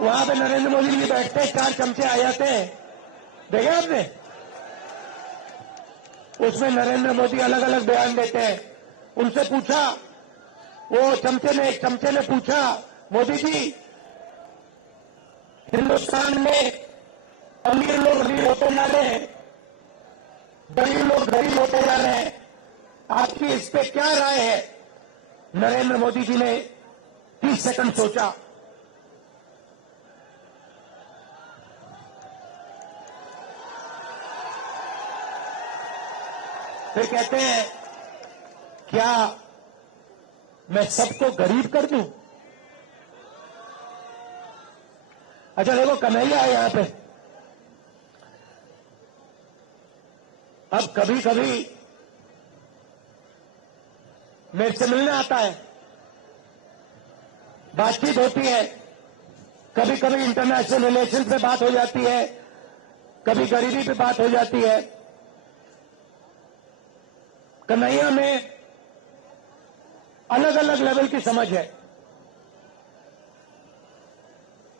वहां पे नरेंद्र मोदी जी बैठते हैं, 4 चमचे आ जाते हैं, देखे आपने? उसमें नरेंद्र मोदी अलग अलग बयान देते हैं। उनसे पूछा, वो एक चमचे ने पूछा, मोदी जी, हिंदुस्तान में अमीर लोग अमीर होते जा रहे हैं, गरीब लोग गरीब होते जा रहे हैं, आपकी इस पे क्या राय है? नरेंद्र मोदी जी ने 30 सेकंड सोचा, फिर कहते हैं, क्या मैं सबको गरीब कर दूं? अच्छा देखो, कन्हैया है यहां पे। अब कभी कभी मेरे से मिलने आता है, बातचीत होती है, कभी कभी इंटरनेशनल रिलेशन पे बात हो जाती है, कभी गरीबी पे बात हो जाती है। कन्हैया में अलग अलग लेवल की समझ है।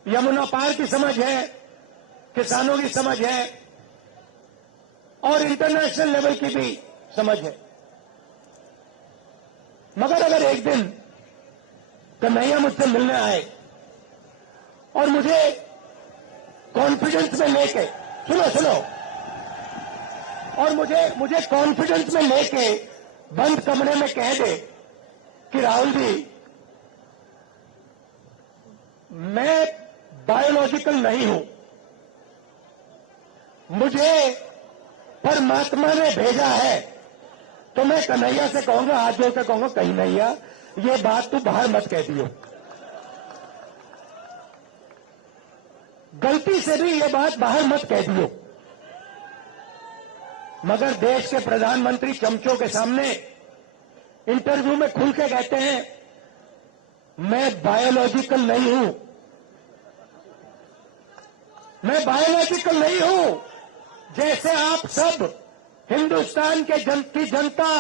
यमुना पार की समझ है, किसानों की समझ है, और इंटरनेशनल लेवल की भी समझ है। मगर अगर एक दिन कन्हैया मुझसे मिलने आए और मुझे कॉन्फिडेंस में लेके, सुनो, और मुझे कॉन्फिडेंस में लेके बंद कमरे में कह दे कि राहुल जी, मैं बायोलॉजिकल नहीं हूं, मुझे परमात्मा ने भेजा है, तो मैं कन्हैया से कहूंगा, हाथ जोड़कर कहूंगा, कन्हैया ये बात तू बाहर मत कह दियो, गलती से भी ये बात बाहर मत कह दियो। मगर देश के प्रधानमंत्री चमचों के सामने इंटरव्यू में खुल के कहते हैं, मैं बायोलॉजिकल नहीं हूं, मैं बायोलॉजिकल नहीं हूं। जैसे आप सब हिंदुस्तान के की जनता,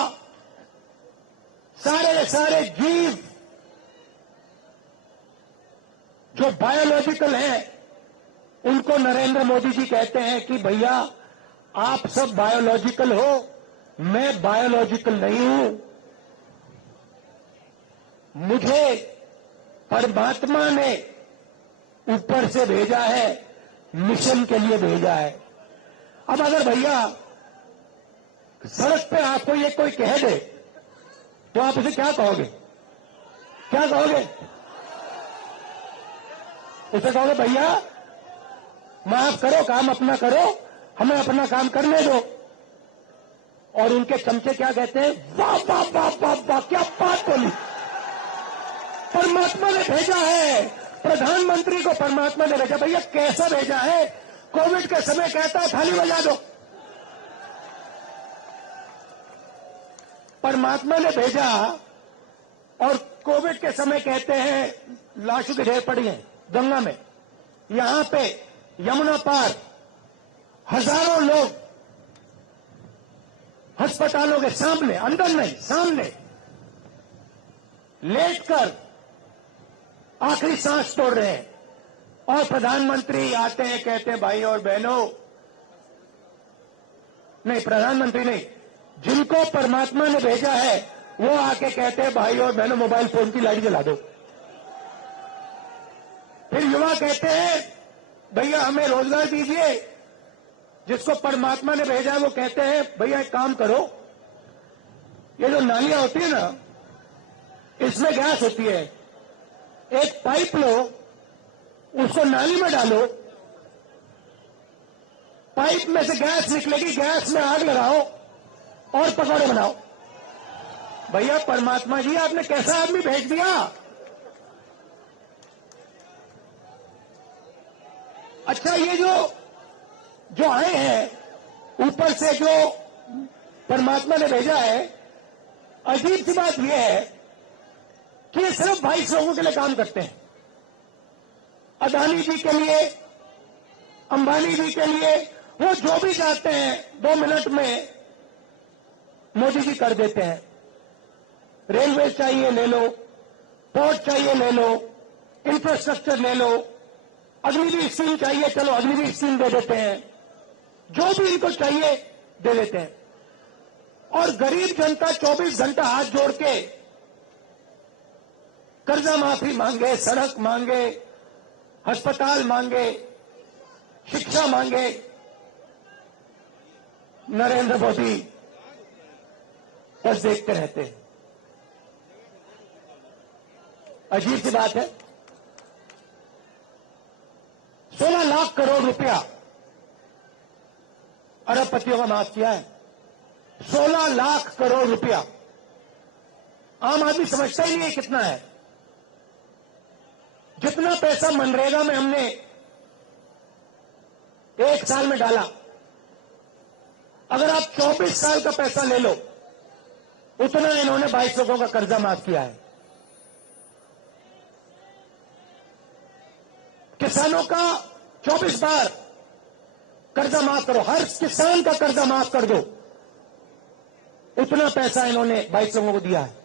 सारे जीव जो बायोलॉजिकल हैं, उनको नरेंद्र मोदी जी कहते हैं कि भैया आप सब बायोलॉजिकल हो, मैं बायोलॉजिकल नहीं हूं। मुझे परमात्मा ने ऊपर से भेजा है, मिशन के लिए भेजा है। अब अगर भैया सड़क पे आपको ये कोई कह दे, तो आप उसे क्या कहोगे? क्या कहोगे? उसे कहोगे, भैया माफ करो, काम अपना करो, हमें अपना काम करने दो। और उनके चमचे क्या कहते हैं? वाह वाह वाह वाह वाह, क्या बात बोली, परमात्मा ने भेजा है, प्रधानमंत्री को परमात्मा ने भेजा। भैया कैसा भेजा है? कोविड के समय कहता है थाली बजा दो, परमात्मा ने भेजा। और कोविड के समय कहते हैं लाशों के ढेर पड़ी हैं गंगा में, यहां पे यमुना पार हजारों लोग अस्पतालों के सामने, अंदर नहीं सामने लेटकर आखिरी सांस तोड़ रहे हैं। और प्रधानमंत्री आते हैं, कहते हैं भाई और बहनों, नहीं प्रधानमंत्री नहीं, जिनको परमात्मा ने भेजा है वो आके कहते हैं भाई और बहनों मोबाइल फोन की लाइट जला दो। फिर युवा कहते हैं भैया हमें रोजगार दीजिए। जिसको परमात्मा ने भेजा है वो कहते हैं भैया एक काम करो, ये जो नालियां होती है ना, इसमें गैस होती है, एक पाइप लो, उसको नाली में डालो, पाइप में से गैस निकलेगी, गैस में आग लगाओ और पकौड़े बनाओ। भैया परमात्मा जी आपने कैसा आदमी भेज दिया? अच्छा ये जो आए हैं ऊपर से, जो परमात्मा ने भेजा है, अजीब सी बात यह है कि ये सिर्फ 22 लोगों के लिए काम करते हैं। अदानी जी के लिए, अंबानी जी के लिए, वो जो भी चाहते हैं 2 मिनट में मोदी जी कर देते हैं। रेलवे चाहिए ले लो, पोर्ट चाहिए ले लो, इंफ्रास्ट्रक्चर ले लो, अगली भी स्कीम चाहिए, चलो अगली भी स्कीम दे देते हैं, जो भी इनको चाहिए दे देते हैं। और गरीब जनता 24 घंटा हाथ जोड़ के कर्जा माफी मांगे, सड़क मांगे, अस्पताल मांगे, शिक्षा मांगे, नरेंद्र मोदी बस देखते रहते हैं। अजीब सी बात है, 16 लाख करोड़ रुपया अरबपतियों का माफ किया है। 16 लाख करोड़ रुपया आम आदमी समझता ही नहीं है कितना है। जितना पैसा मनरेगा में हमने एक साल में डाला, अगर आप 24 साल का पैसा ले लो, उतना इन्होंने 22 लोगों का कर्जा माफ किया है। किसानों का 24 बार कर्जा माफ करो, हर किसान का कर्जा माफ कर दो, उतना पैसा इन्होंने 22 लोगों को दिया है।